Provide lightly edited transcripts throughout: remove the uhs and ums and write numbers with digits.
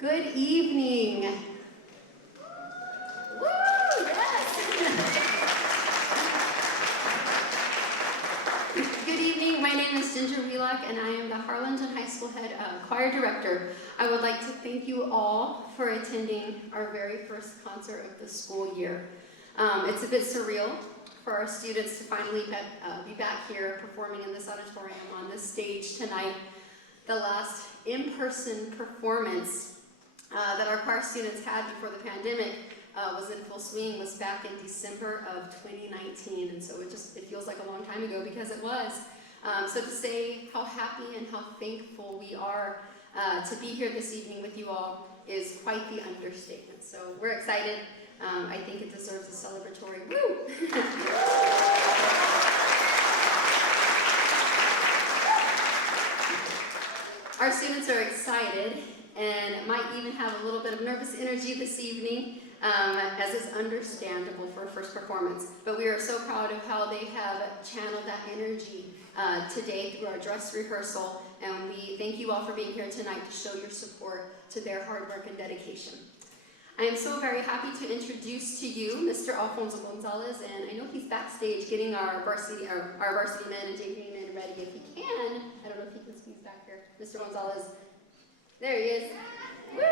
Good evening. Woo, yes. Good evening. My name is Ginger Wheelock, and I am the Harlingen High School Head Choir Director. I would like to thank you all for attending our very first concert of the school year. It's a bit surreal for our students to finally be back here performing in this auditorium on this stage tonight. The last in-person performance that our choir students had before the pandemic was in full swing, was back in December of 2019, and so it feels like a long time ago, because it was. So to say how happy and how thankful we are to be here this evening with you all is quite the understatement. So we're excited. I think it deserves a celebratory woo! Our students are excited and might even have a little bit of nervous energy this evening, as is understandable for a first performance. But we are so proud of how they have channeled that energy today through our dress rehearsal, and we thank you all for being here tonight to show your support to their hard work and dedication. I am so very happy to introduce to you Mr. Alfonso Gonzalez, and I know he's backstage getting our varsity men and JV men ready if he can. I don't know if he can squeeze back here. Mr. Gonzalez, there he is. Woo!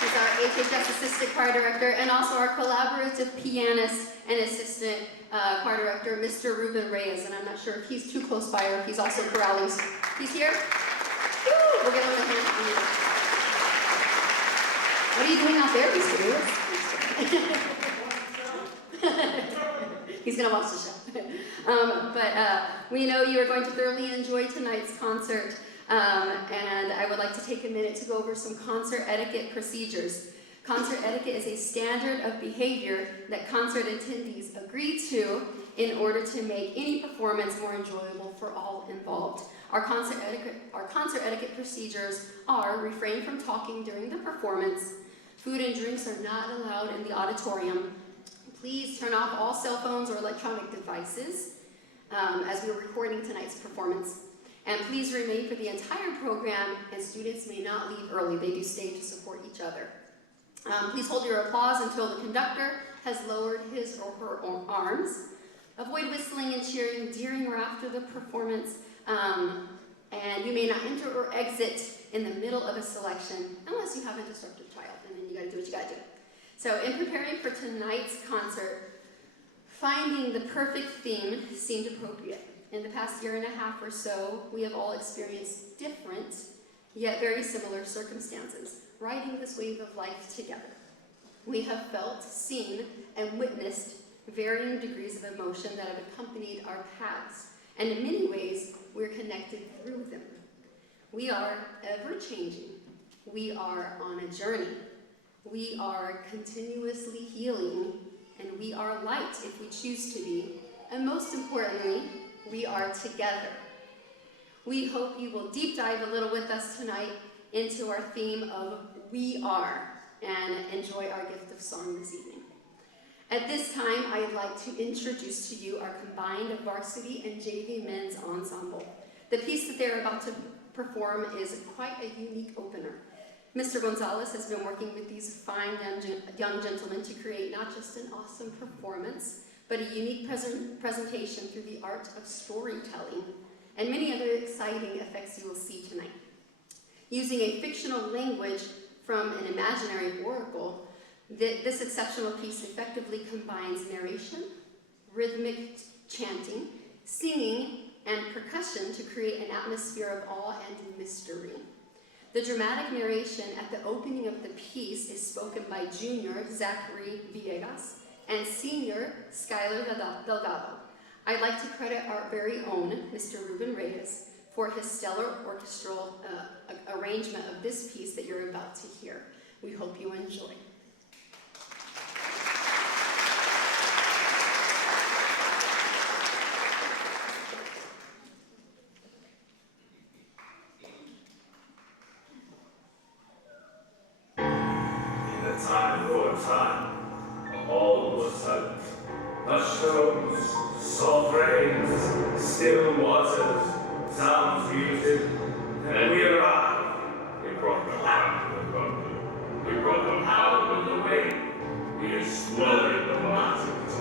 He's our HHS Assistant Choir Director, and also our collaborative pianist and assistant choir director, Mr. Ruben Reyes. And I'm not sure if he's too close by or if he's also corralling. He's here? Woo! We'll get him a hand on you. What are you doing out there, Mr. Reyes? He's going to watch the show. But we know you are going to thoroughly enjoy tonight's concert, and I would like to take a minute to go over some concert etiquette procedures. Concert etiquette is a standard of behavior that concert attendees agree to in order to make any performance more enjoyable for all involved. Our concert etiquette procedures are: refrain from talking during the performance, food and drinks are not allowed in the auditorium, please turn off all cell phones or electronic devices as we're recording tonight's performance. And please remain for the entire program, and students may not leave early. They do stay to support each other. Please hold your applause until the conductor has lowered his or her arms. Avoid whistling and cheering during or after the performance. And you may not enter or exit in the middle of a selection unless you have a disruptive child, and then you gotta do what you gotta do. So in preparing for tonight's concert, finding the perfect theme seemed appropriate. In the past year and a half or so, we have all experienced different, yet very similar circumstances, riding this wave of life together. We have felt, seen, and witnessed varying degrees of emotion that have accompanied our paths, and in many ways, we're connected through them. We are ever-changing. We are on a journey. We are continuously healing, and we are light if we choose to be, and most importantly, we are together. We hope you will deep dive a little with us tonight into our theme of We Are, and enjoy our gift of song this evening. At this time, I'd like to introduce to you our combined varsity and JV men's ensemble. The piece that they're about to perform is quite a unique opener. Mr. Gonzalez has been working with these fine young gentlemen to create not just an awesome performance, but a unique presentation through the art of storytelling, and many other exciting effects you will see tonight. Using a fictional language from an imaginary oracle, this exceptional piece effectively combines narration, rhythmic chanting, singing, and percussion to create an atmosphere of awe and mystery. The dramatic narration at the opening of the piece is spoken by junior Zachary Villegas and senior Skylar Delgado. I'd like to credit our very own Mr. Ruben Reyes for his stellar orchestral arrangement of this piece that you're about to hear. We hope you enjoy. Time for time, all was silent. The shows, soft rains, still waters, sounds music, and we arrived. We brought them out of the country. We brought them out of the way. We exploded the mountains.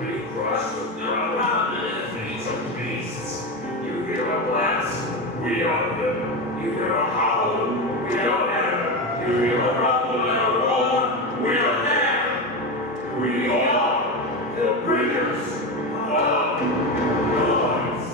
We crushed the ground and feet of beasts. You hear a blast, we are there. You hear a howl, we are there. You hear a rumble and a roar, we are there. We are the bringers of noise.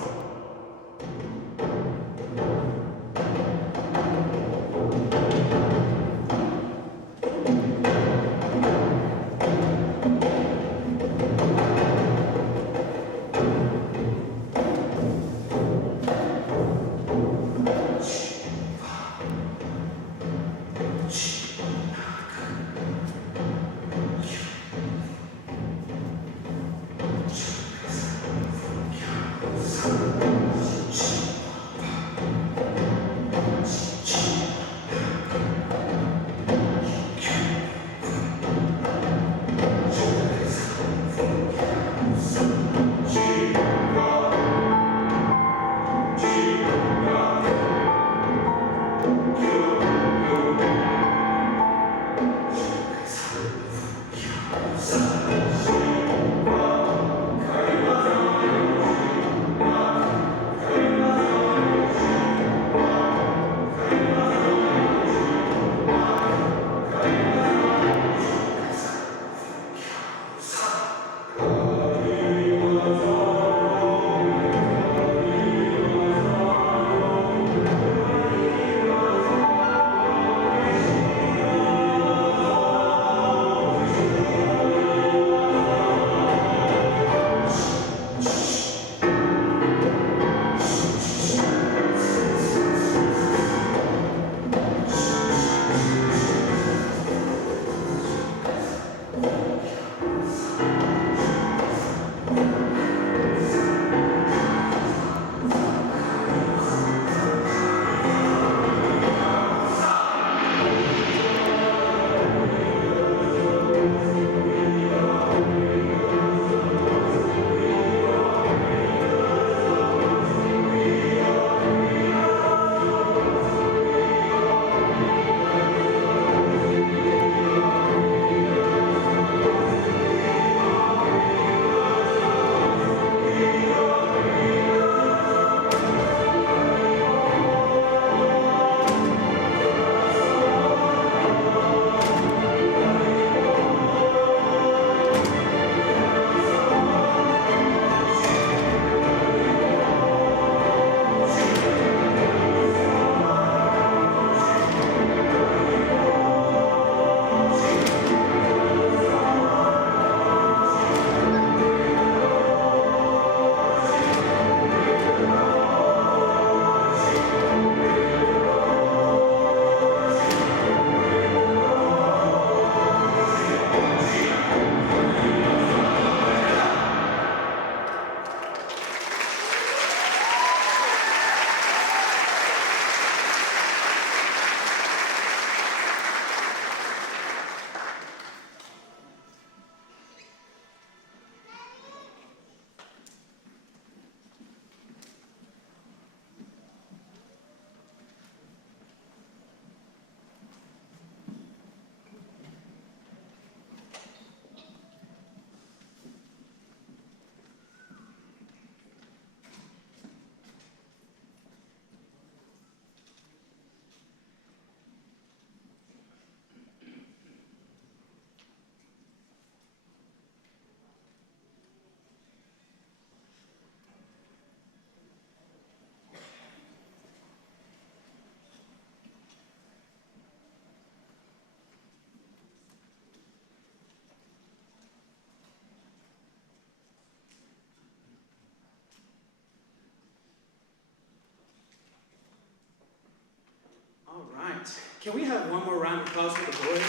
All right. Can we have one more round of applause for the boys?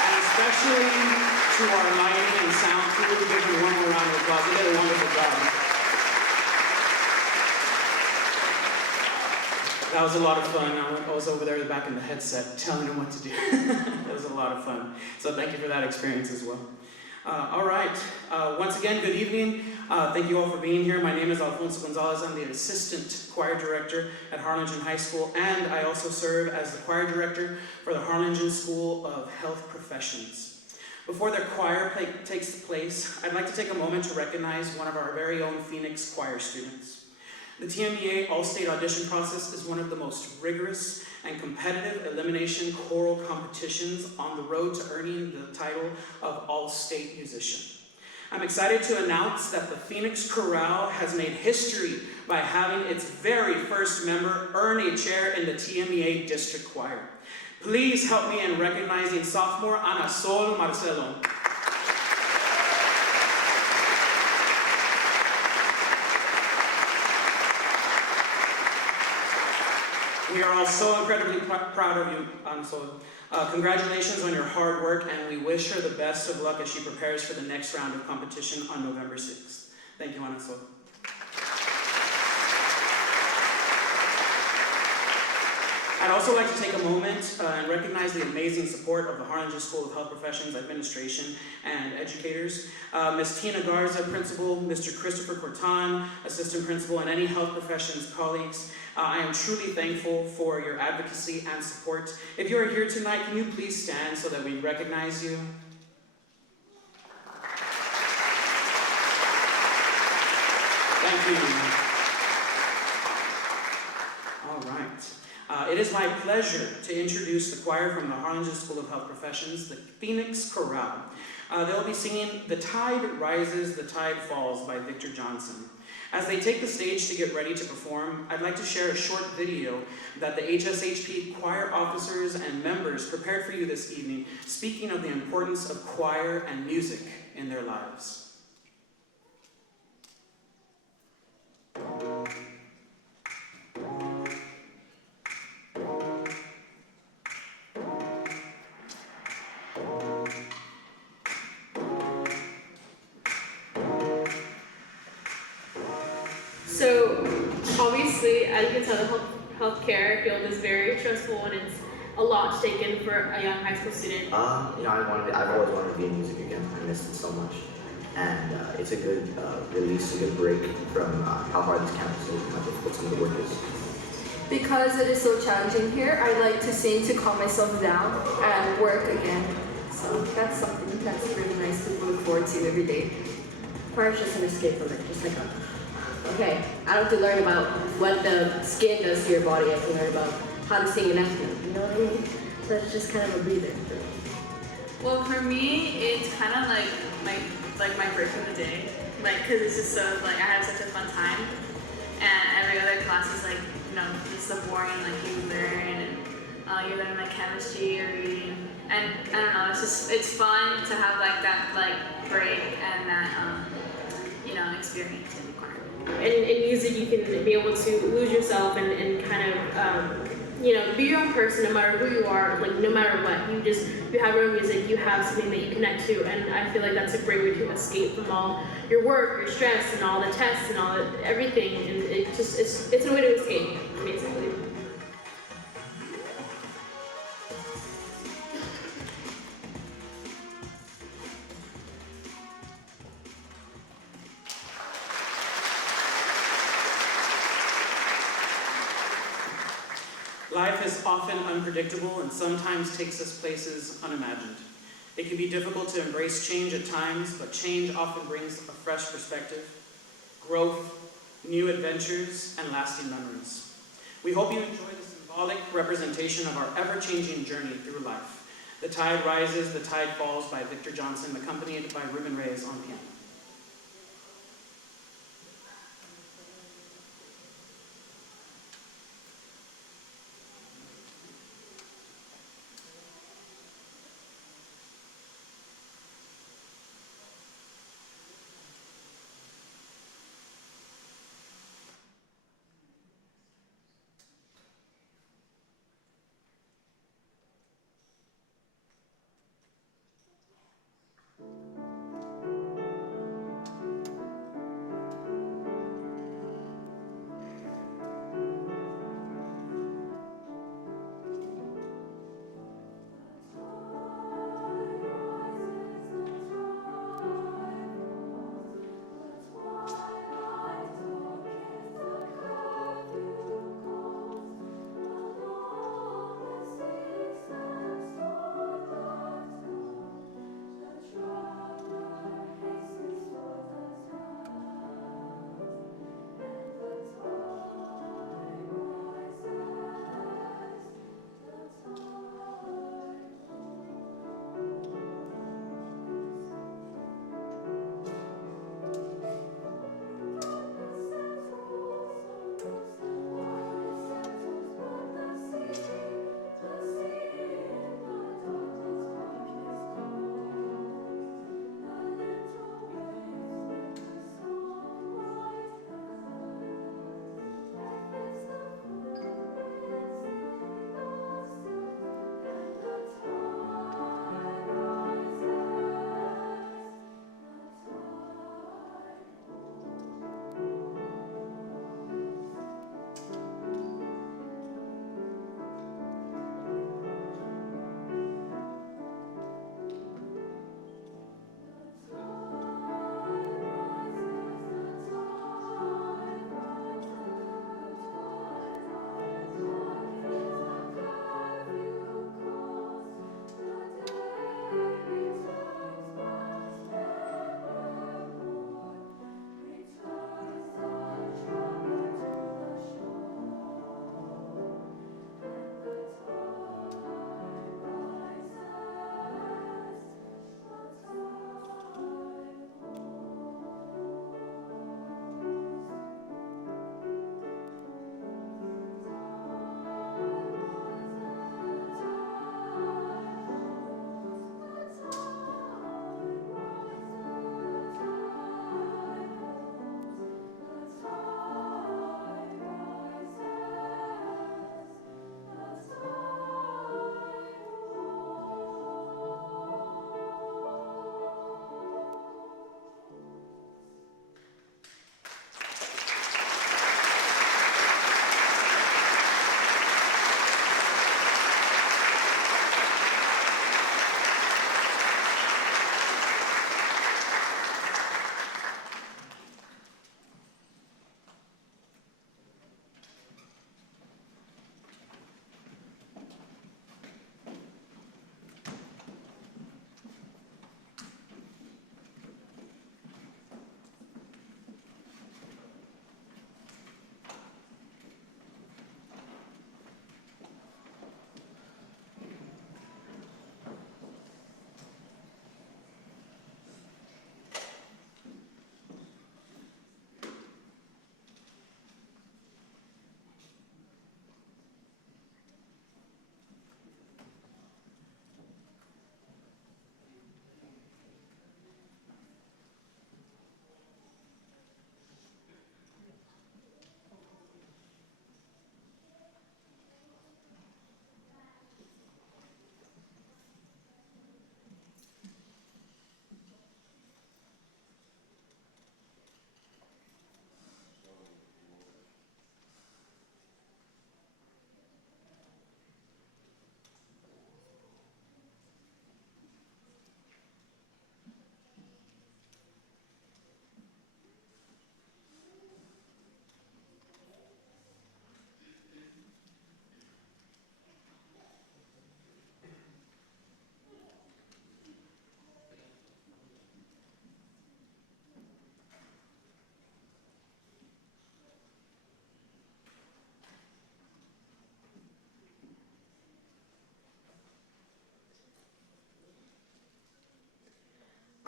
And especially to our lighting and sound crew, give them one more round of applause. They did a wonderful job. That was a lot of fun. I was over there back in the headset telling them what to do. It was a lot of fun. So thank you for that experience as well. All right. Once again, good evening. Thank you all for being here. My name is Alfonso Gonzalez. I'm the Assistant Choir Director at Harlingen High School, and I also serve as the Choir Director for the Harlingen School of Health Professions. Before their choir takes place, I'd like to take a moment to recognize one of our very own Phoenix choir students. The TMEA All-State Audition process is one of the most rigorous and competitive elimination choral competitions on the road to earning the title of All-State Musician. I'm excited to announce that the Phoenix Chorale has made history by having its very first member earn a chair in the TMEA District Choir. Please help me in recognizing sophomore Ana Sol Marcelo. We are all so incredibly proud of you, Ana Sol. Congratulations on your hard work, and we wish her the best of luck as she prepares for the next round of competition on November 6th. Thank you, Ana Sol. I'd also like to take a moment and recognize the amazing support of the Harlingen School of Health Professions Administration and educators. Ms. Tina Garza, Principal, Mr. Christopher Cortan, Assistant Principal, and any health professions colleagues. I am truly thankful for your advocacy and support. If you are here tonight, can you please stand so that we recognize you? Thank you. All right. It is my pleasure to introduce the choir from the Harlingen School of Health Professions, the Phoenix Chorale. They'll be singing "The Tide Rises, the Tide Falls" by Victor Johnson. As they take the stage to get ready to perform, I'd like to share a short video that the HSHP choir officers and members prepared for you this evening, speaking of the importance of choir and music in their lives. So, obviously, as you can tell, the healthcare field is very stressful and it's a lot to take in for a young high school student. I've always wanted to be in music again. I missed it so much. And it's a good release, a good break from how hard this campus is and how difficult some of the work is. Because it is so challenging here, I like to sing to calm myself down and work again. So that's something that's really nice to look forward to every day. Choir is just an escape from it, just like okay, I don't have to learn about what the skin does to your body. I can learn about how to sing an anthem. You know what I mean? So it's just kind of a breather. Well, for me, it's kind of like my break of the day, because it's just so I have such a fun time, and every other class is just so boring. You learn and you learn chemistry or reading, and I don't know. It's fun to have that break and that experience in the choir. In music, you can be able to lose yourself and kind of, be your own person no matter who you are, no matter what. You have your own music, you have something that you connect to, and I feel like that's a great way to escape from all your work, your stress, and all the tests and everything, and it's a way to escape, basically. Life is often unpredictable and sometimes takes us places unimagined. It can be difficult to embrace change at times, but change often brings a fresh perspective, growth, new adventures, and lasting memories. We hope you enjoy the symbolic representation of our ever-changing journey through life. The Tide Rises, the Tide Falls by Victor Johnson, accompanied by Ruben Reyes on piano.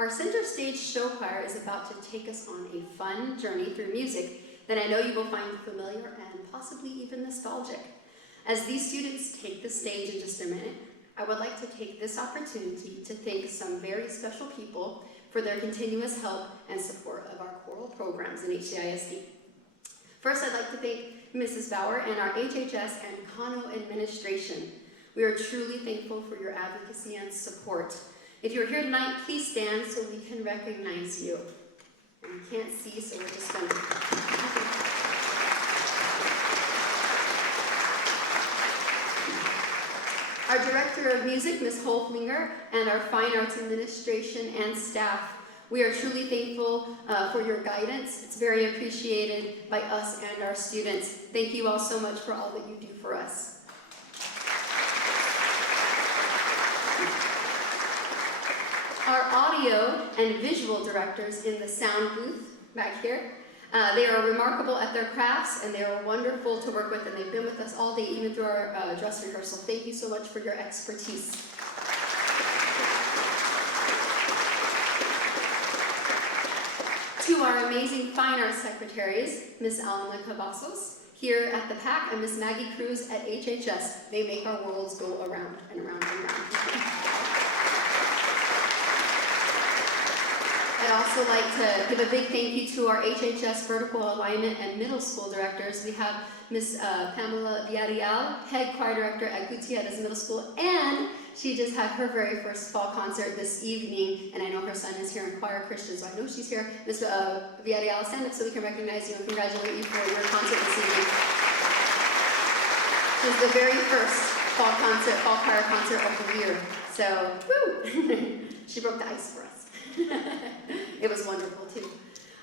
Our Center Stage Show Choir is about to take us on a fun journey through music that I know you will find familiar and possibly even nostalgic. As these students take the stage in just a minute, I would like to take this opportunity to thank some very special people for their continuous help and support of our choral programs in HCISD. First, I'd like to thank Mrs. Bauer and our HHS and Kano administration. We are truly thankful for your advocacy and support. If you're here tonight, please stand so we can recognize you. We can't see, so we're just going to... Our Director of Music, Ms. Holflinger, and our Fine Arts Administration and staff, we are truly thankful for your guidance. It's very appreciated by us and our students. Thank you all so much for all that you do for us. Our audio and visual directors in the sound booth back here, they are remarkable at their crafts and they are wonderful to work with, and they've been with us all day, even through our dress rehearsal. Thank you so much for your expertise. To our amazing fine arts secretaries, Ms. Alma Cavazos, here at the PAC, and Ms. Maggie Cruz at HHS. They make our worlds go around and around and around. I'd also like to give a big thank you to our HHS Vertical Alignment and Middle School directors. We have Ms. Pamela Villarreal, Head Choir Director at Gutierrez Middle School, and she just had her very first fall concert this evening, and I know her son is here in Choir Christian, so I know she's here. Ms. Villarreal, stand up so we can recognize you and congratulate you for your concert this evening. It was the very first fall choir concert of the year, so woo! She broke the ice for us. It was wonderful too.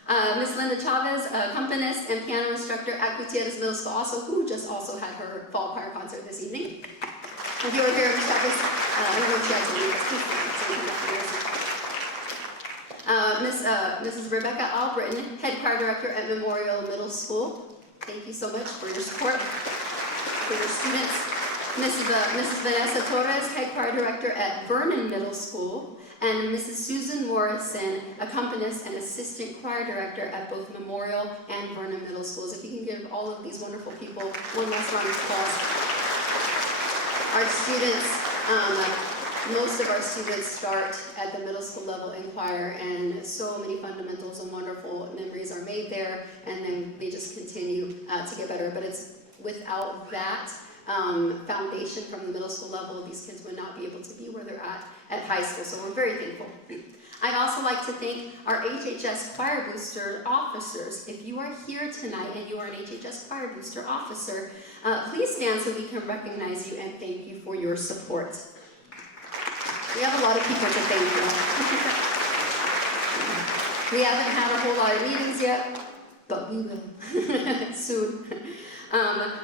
Ms. Linda Chavez, accompanist and piano instructor at Gutierrez Middle School, who just also had her fall choir concert this evening. If you were here, Ms. Chavez, we want you to leave us. Mrs. Rebecca Albritton, head choir director at Memorial Middle School. Thank you so much for your support, for your students. Mrs. Vanessa Torres, head choir director at Vernon Middle School. And Mrs. Susan Morrison, accompanist and assistant choir director at both Memorial and Vernon Middle Schools. If you can give all of these wonderful people one last round of applause. Our students, most of our students start at the middle school level in choir, and so many fundamentals and wonderful memories are made there, and then they just continue to get better. But it's without that foundation from the middle school level, these kids would not be able to be where they're at high school, so we're very thankful. I'd also like to thank our HHS Choir Booster officers. If you are here tonight and you are an HHS Choir Booster officer, please stand so we can recognize you and thank you for your support. We have a lot of people to thank you. We haven't had a whole lot of meetings yet, but we will soon.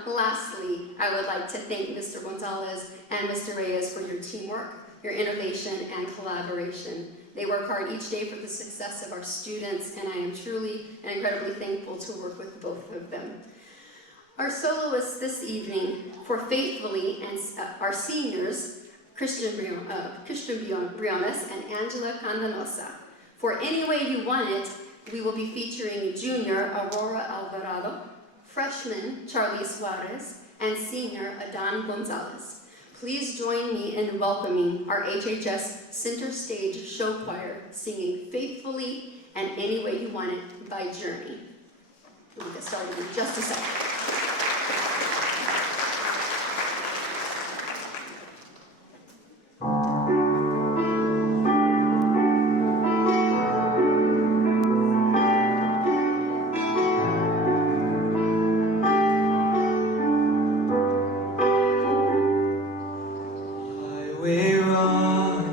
Lastly, I would like to thank Mr. Gonzalez and Mr. Reyes for your teamwork, your innovation, and collaboration. They work hard each day for the success of our students, and I am truly and incredibly thankful to work with both of them. Our soloists this evening for Faithfully and our seniors, Christian Briones and Angela Candanosa. For Any Way You Want It, we will be featuring junior Aurora Alvarado, freshman Charlie Suarez, and senior Adan Gonzalez. Please join me in welcoming our HHS Center Stage Show Choir singing Faithfully and Any Way You Want It by Journey. We'll get started in just a second. Highway run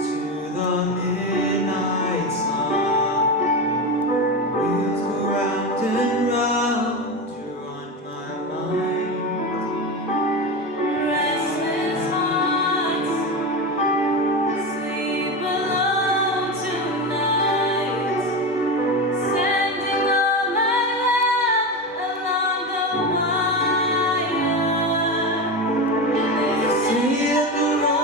to the midnight sun. Wheels go round and round to run my mind. Restless hearts sleep alone tonight. Sending all my love along the wire. See the road.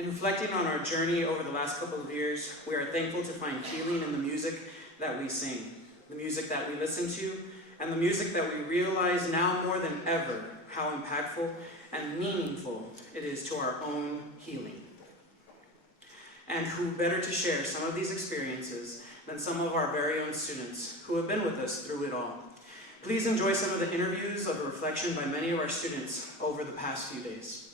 In reflecting on our journey over the last couple of years, we are thankful to find healing in the music that we sing, the music that we listen to, and the music that we realize now more than ever how impactful and meaningful it is to our own healing. And who better to share some of these experiences than some of our very own students who have been with us through it all. Please enjoy some of the interviews of reflection by many of our students over the past few days.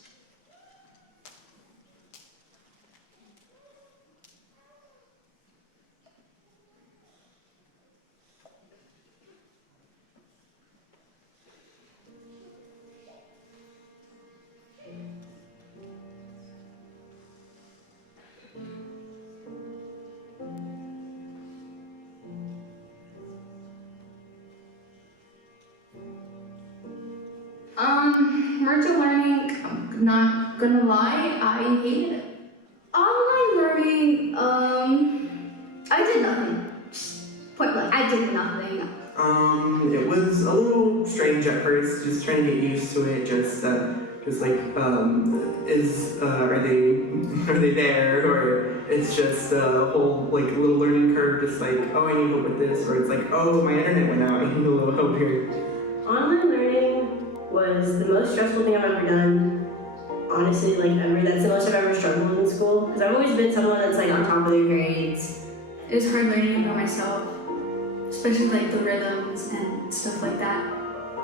Virtual learning, I'm not gonna lie, I hated it. Online learning, I did nothing. Point blank, I did nothing. It was a little strange at first, just trying to get used to it, are they there, or it's just a whole, like, little learning curve, just like, oh, I need help with this, or it's like, oh, my internet went out, I need a little help here. Online learning was the most stressful thing I've ever done. Honestly, like ever. That's the most I've ever struggled in school. Because I've always been someone that's like on top of their grades. It was hard learning about myself, especially like the rhythms and stuff like that.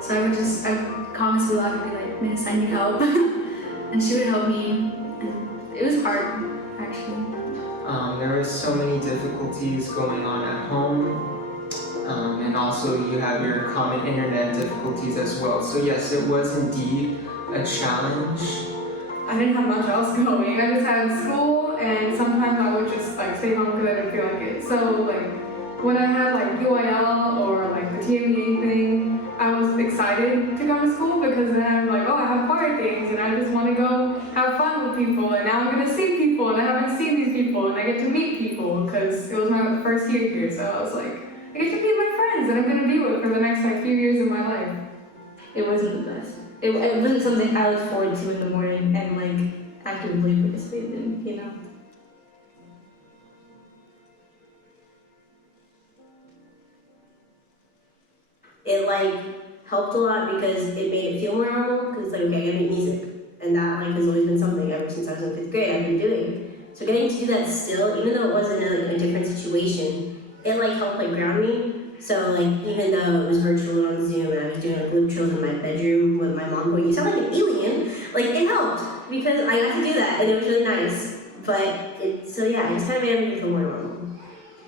So I'd call Miss Lula and be like, Miss, I need help. And she would help me. And it was hard, actually. There was so many difficulties going on at home. And also you have your common internet difficulties as well. So yes, it was indeed a challenge. I didn't have much else going. I just had school, and sometimes I would just like stay home because I didn't feel like it. So like when I had like UIL or like the TMEA thing, I was excited to go to school because then I'm like, oh, I have choir things and I just want to go have fun with people, and now I'm going to see people and I haven't seen these people and I get to meet people because it was my first year here. So I was like, I get to meet my friends that I'm going to be with for the next like few years of my life. It wasn't the best. It wasn't something I looked forward to in the morning and like actively participated in, you know? It like helped a lot because it made it feel more normal because like, okay, I make music, and that like has always been something ever since I was in 5th grade I've been doing. So getting to do that still, even though it wasn't a different situation, it like helped like ground me. So like even though it was virtual and on Zoom and I was doing like loop trills in my bedroom with my mom going, you sound like an alien, like it helped because I got to do that and it was really nice. But so yeah, it just kind of made everything feel more normal.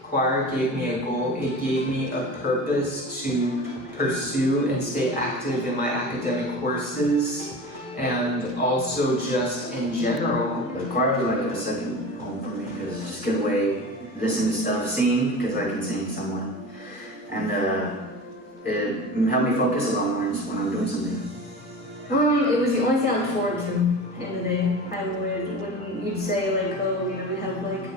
Choir gave me a goal, it gave me a purpose to pursue and stay active in my academic courses, and also just in general. The choir was like a second home for me because just get away, listen to stuff, sing, because I can sing somewhat. And it helped me focus a lot more when I'm doing something. It was the only thing I looked forward to in the day. I would, when you'd say like, oh, you know, we have like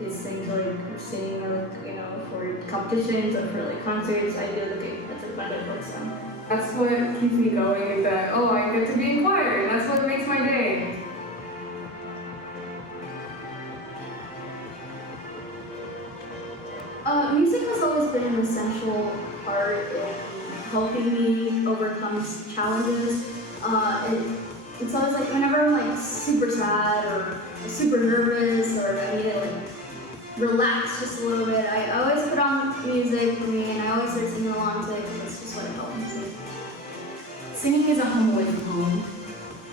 these things like singing or like, you know, for competitions or for like concerts, I'd be like, okay, that's like my life works now. That's what keeps me going is that, oh, I get to be in choir, and that's what makes my day. Music has always been an essential part in helping me overcome challenges. It's always like whenever I'm like super sad or super nervous or I need to like relax just a little bit, I always put on music for me and I always start singing along to it because that's just what it helps me. Singing is a home away from home.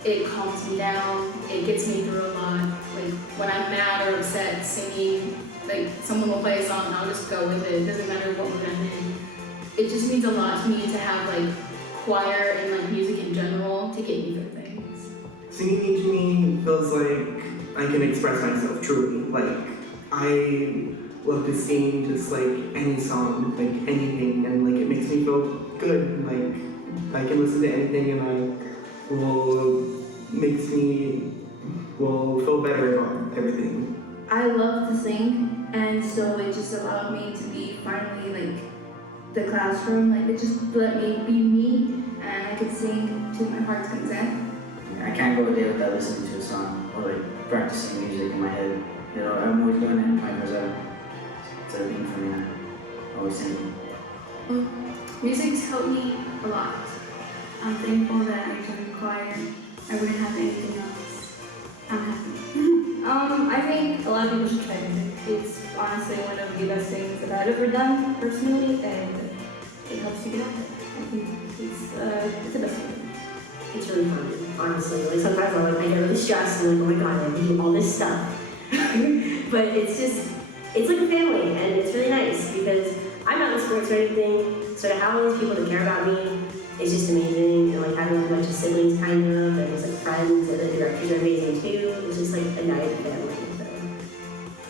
It calms me down, it gets me through a lot. Like when I'm mad or upset, singing, like someone will play a song and I'll just go with it. It doesn't matter what mood I'm in. It just means a lot to me to have like choir and like music in general to get me through things. Singing to me feels like I can express myself truly. Like I love to sing just like any song, like anything, and like it makes me feel good. Like I can listen to anything and will feel better about everything. I love to sing, and so it just allowed me to be finally like the classroom. Like it just let me be me, and I could sing to my heart's content. I can't go a day without listening to a song or like practicing music in my head. You know, I'm always doing it. It's a thing for me now. Always singing. Music's helped me a lot. I'm thankful that I joined the choir. I wouldn't have anything else. I'm happy. I think a lot of people should try music. It's honestly one of the best things that I've ever done personally, and it helps you get out there. I think it's the best thing. It's really fun, honestly. Like sometimes I get really stressed and like, oh my god, I have to do all this stuff. But it's like a family, and it's really nice because I'm not in sports or anything, so to have all these people that care about me, it's just amazing. And like having like a bunch of siblings kind of, and just like friends, and the directors are amazing too. It's just like a united family. So.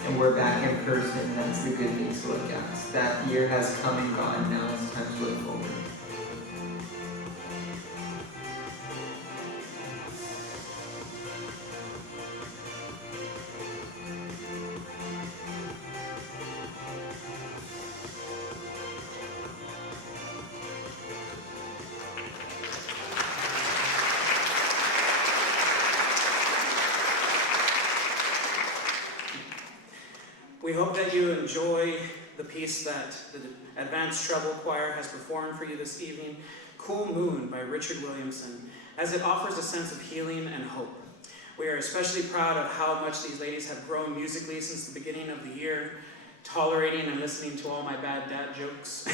And we're back in person, and that's the good thing to look at. That year has come and gone, now it's time to look forward. We hope that you enjoy the piece that the Advanced Treble Choir has performed for you this evening, Cool Moon by Richard Williamson, as it offers a sense of healing and hope. We are especially proud of how much these ladies have grown musically since the beginning of the year, tolerating and listening to all my bad dad jokes.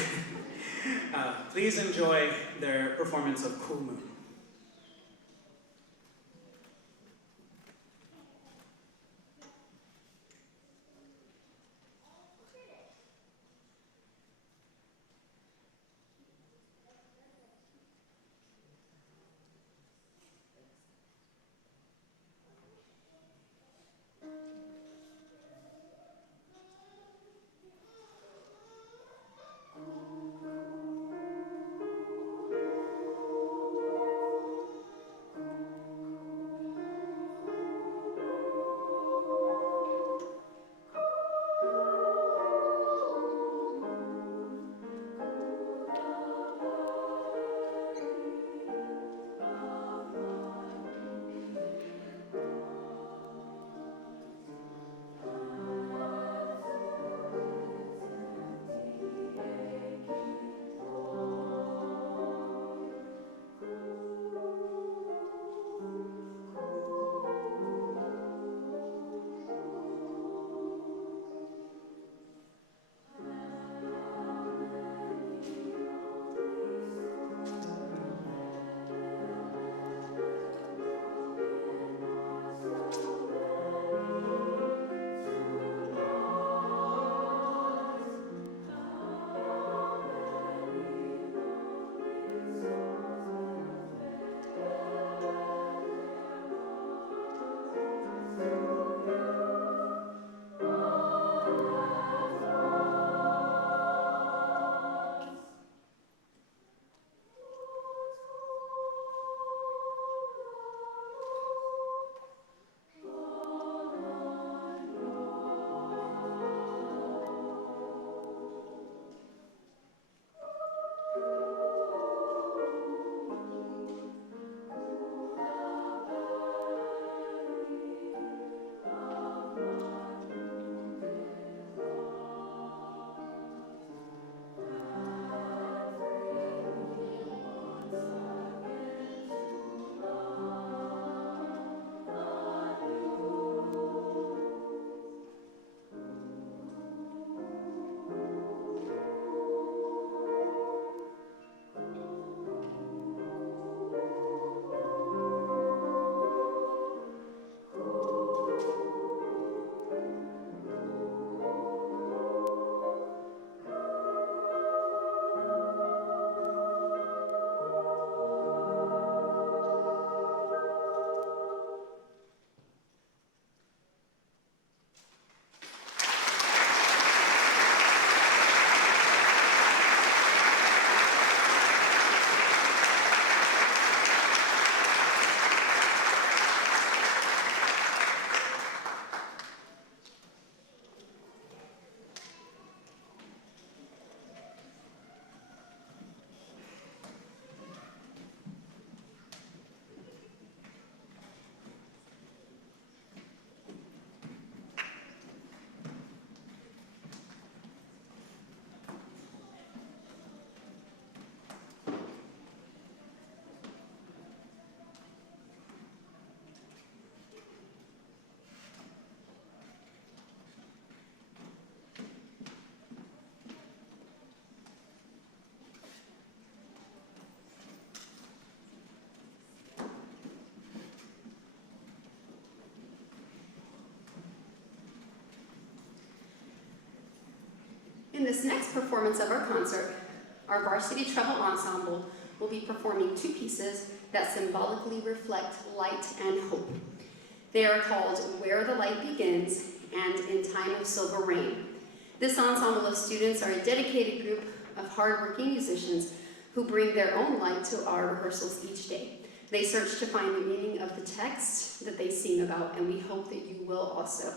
Please enjoy their performance of Cool Moon. this next performance of our concert, our varsity treble ensemble will be performing 2 pieces that symbolically reflect light and hope. They are called Where the Light Begins and In Time of Silver Rain. This ensemble of students are a dedicated group of hardworking musicians who bring their own light to our rehearsals each day. They search to find the meaning of the text that they sing about, and we hope that you will also.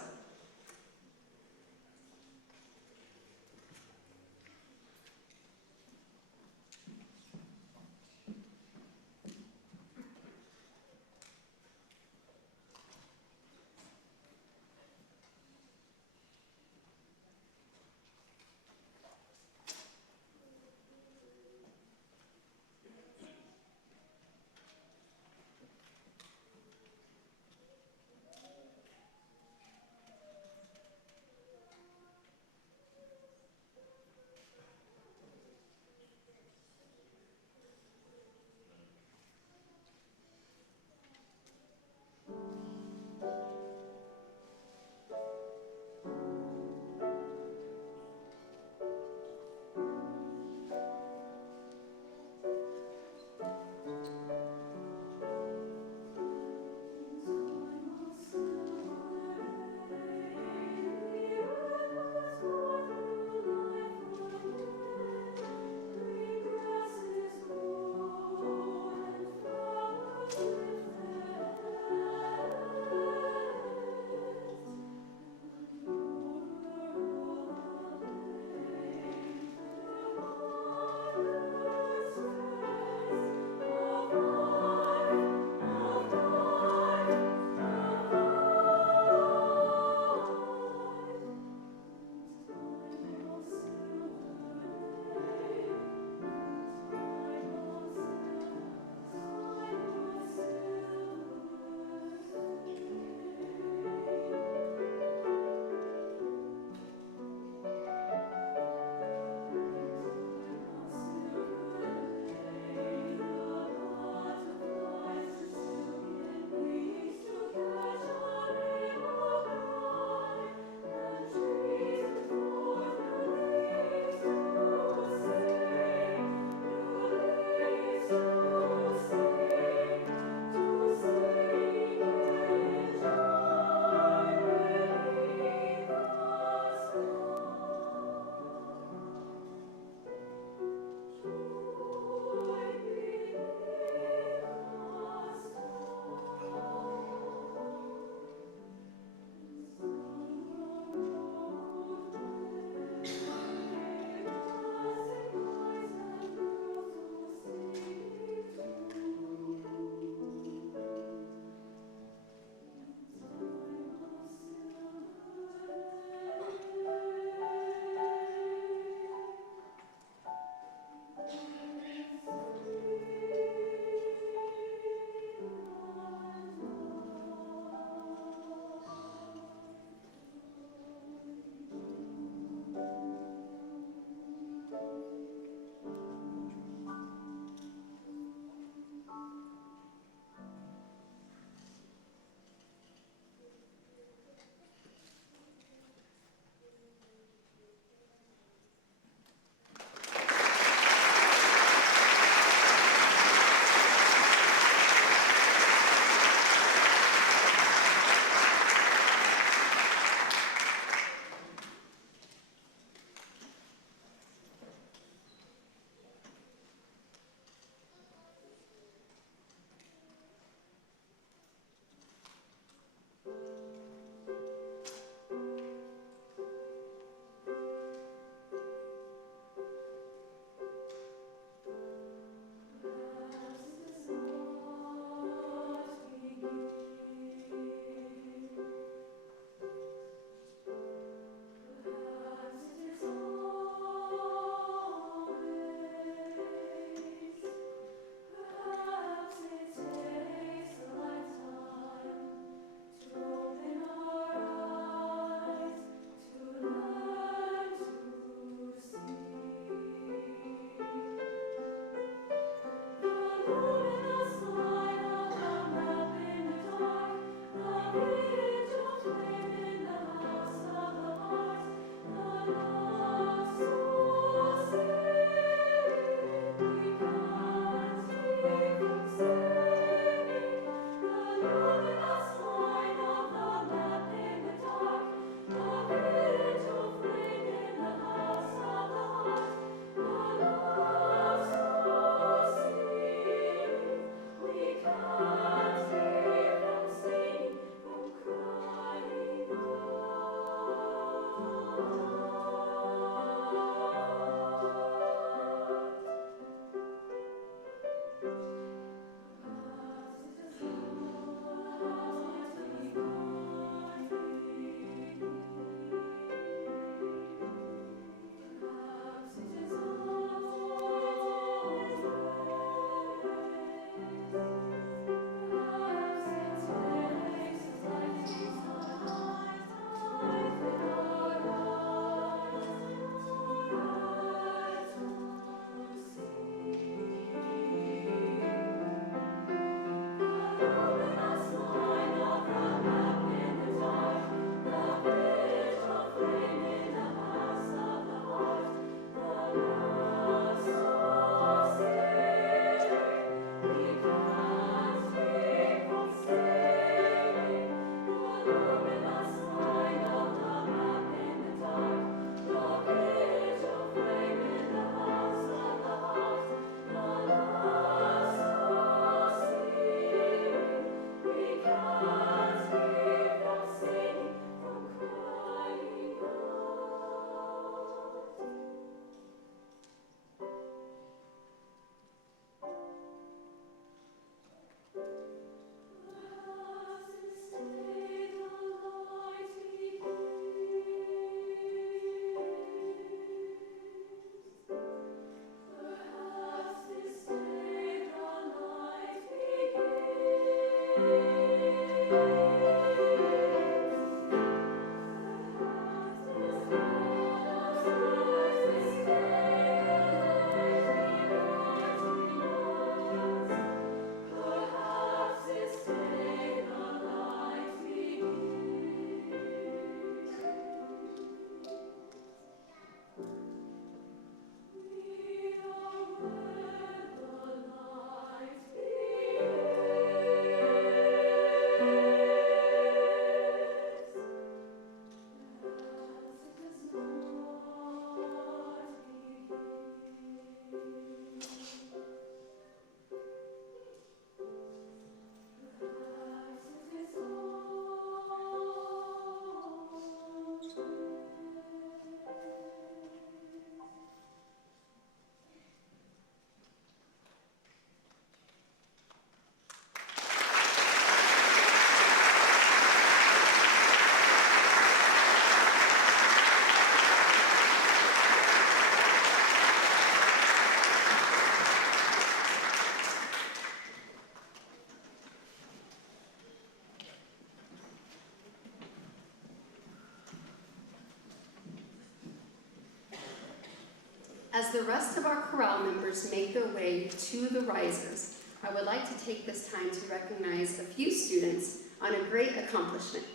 As the rest of our chorale members make their way to the risers, I would like to take this time to recognize a few students on a great accomplishment.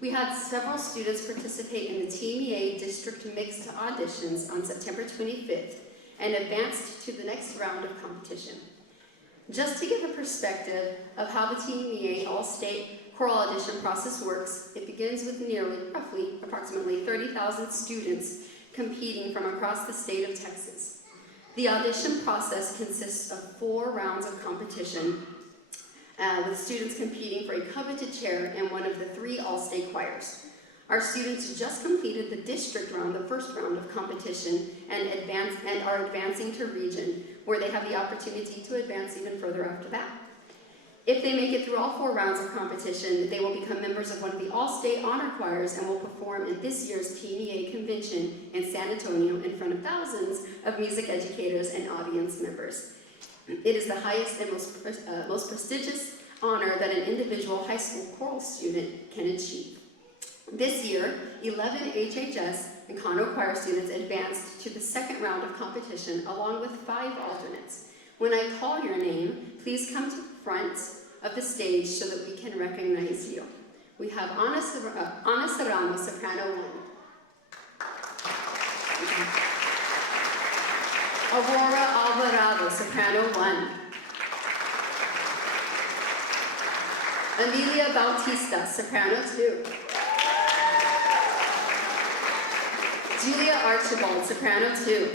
We had several students participate in the TMEA District Mixed Auditions on September 25th and advanced to the next round of competition. Just to give a perspective of how the TMEA All-State Choral Audition process works, it begins with approximately 30,000 students competing from across the state of Texas. The audition process consists of 4 rounds of competition, with students competing for a coveted chair in one of the 3 all-state choirs. Our students just completed the district round, the first round of competition, and are advancing to region, where they have the opportunity to advance even further after that. If they make it through all 4 rounds of competition, they will become members of one of the all-state honor choirs and will perform in this year's TMEA convention in San Antonio in front of thousands of music educators and audience members. It is the highest and most prestigious honor that an individual high school choral student can achieve. This year, 11 HHS and Kano choir students advanced to the second round of competition along with 5 alternates. When I call your name, please come to the front of the stage so that we can recognize you. We have Ana Serrano, soprano 1. Aurora Alvarado, soprano 1. Amelia Bautista, soprano 2. Julia Archibald, soprano 2.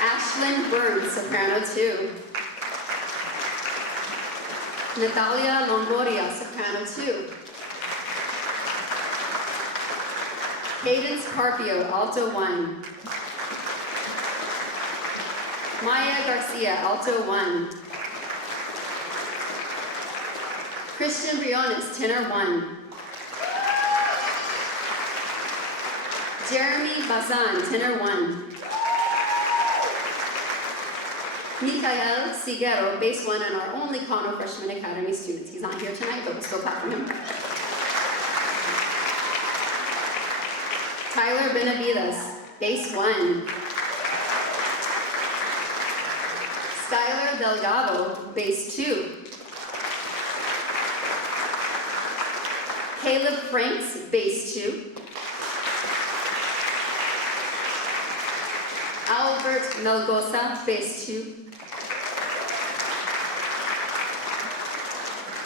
Ashlyn Burns, soprano 2. Natalia Longoria, soprano 2. Cadence Carpio, alto 1. Maya Garcia, alto 1. Christian Briones, tenor 1. Jeremy Bazan, tenor 1. Mikael Sigero, bass 1, and our only Kano Freshman Academy students. He's not here tonight, but we'll still clap for him. Tyler Benavides, bass 1. Skylar Delgado, bass 2. Caleb Franks, bass 2. Albert Melgosa, bass 2.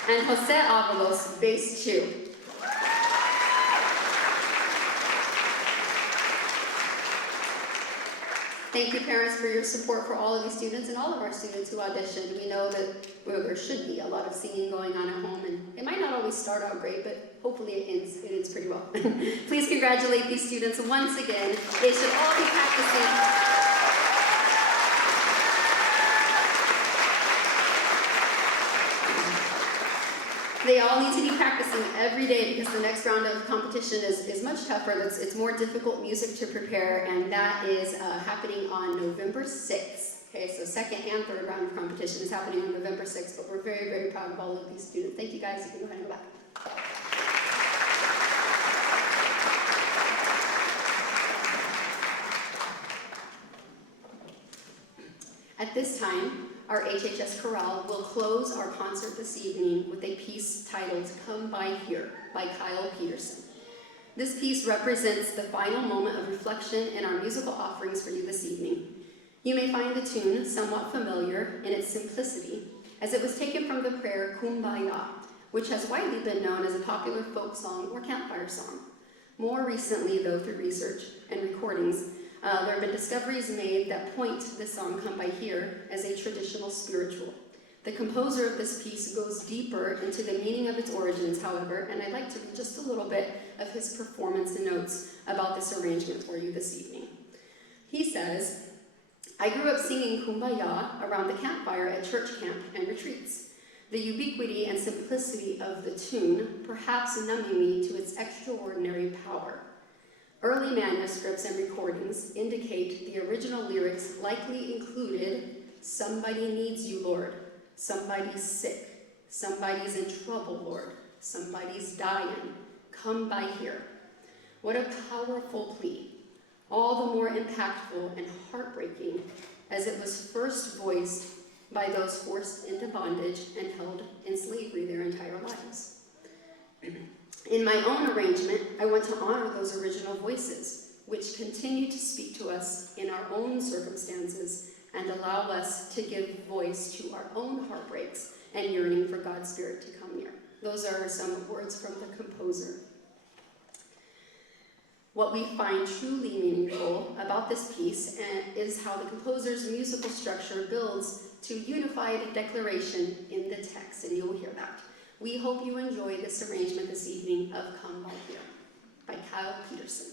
And Jose Avalos, bass 2. Thank you, parents, for your support for all of you students and all of our students who auditioned. We know that there should be a lot of singing going on at home, and it might not always start out great, but hopefully it ends pretty well. Please congratulate these students once again. They should all be practicing. They all need to be practicing every day because the next round of competition is much tougher. It's more difficult music to prepare, and that is happening on November 6th. Okay, so second and third round of competition is happening on November 6th, but we're very, very proud of all of these students. Thank you guys. You can go ahead and go back. At this time, our HHS Chorale will close our concert this evening with a piece titled Come By Here by Kyle Peterson. This piece represents the final moment of reflection in our musical offerings for you this evening. You may find the tune somewhat familiar in its simplicity, as it was taken from the prayer Kumbaya, which has widely been known as a popular folk song or campfire song. More recently, though, through research and recordings, there have been discoveries made that point to the song Come By Here as a traditional spiritual. The composer of this piece goes deeper into the meaning of its origins, however, and I'd like to read just a little bit of his performance and notes about this arrangement for you this evening. He says, I grew up singing Kumbaya around the campfire at church camp and retreats. The ubiquity and simplicity of the tune perhaps numbing me to its extraordinary power. Early manuscripts and recordings indicate the original lyrics likely included, somebody needs you, Lord, somebody's sick, somebody's in trouble, Lord, somebody's dying, come by here. What a powerful plea. all the more impactful and heartbreaking as it was first voiced by those forced into bondage and held in slavery their entire lives. In my own arrangement, I want to honor those original voices, which continue to speak to us in our own circumstances and allow us to give voice to our own heartbreaks and yearning for God's Spirit to come near. Those are some words from the composer. What we find truly meaningful about this piece is how the composer's musical structure builds to unified declaration in the text, and you will hear that. We hope you enjoy this arrangement this evening of Come By Here by Kyle Peterson.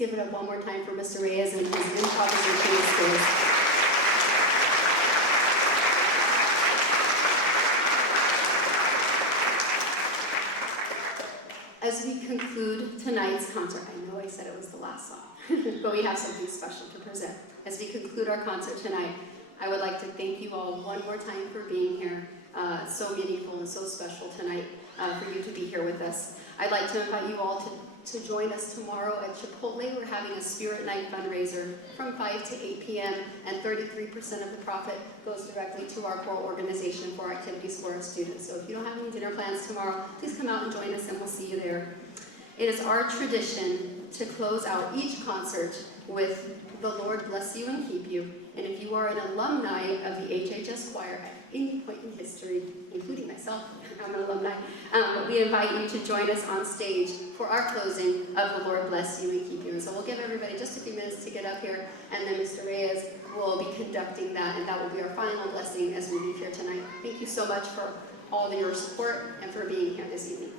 give it up one more time for Mr. Reyes and his improvisation skills. As we conclude tonight's concert, I know I said it was the last song, but we have something special to present. As we conclude our concert tonight, I would like to thank you all one more time for being here. So meaningful and so special tonight for you to be here with us. I'd like to invite you all to join us tomorrow at Chipotle. We're having a Spirit Night fundraiser from 5 to 8 p.m. and 33% of the profit goes directly to our core organization for activities for our students. So if you don't have any dinner plans tomorrow, please come out and join us and we'll see you there. It is our tradition to close out each concert with "The Lord bless you and keep you." And if you are an alumni of the HHS Choir at any point in history, including myself, I'm an alumni, we invite you to join us on stage for our closing of "The Lord bless you and keep you." And so we'll give everybody just a few minutes to get up here, and then Mr. Reyes will be conducting that, and that will be our final blessing as we leave here tonight. Thank you so much for all of your support and for being here this evening.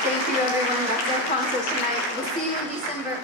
Thank you, everyone. That's our concert tonight. We'll see you in December.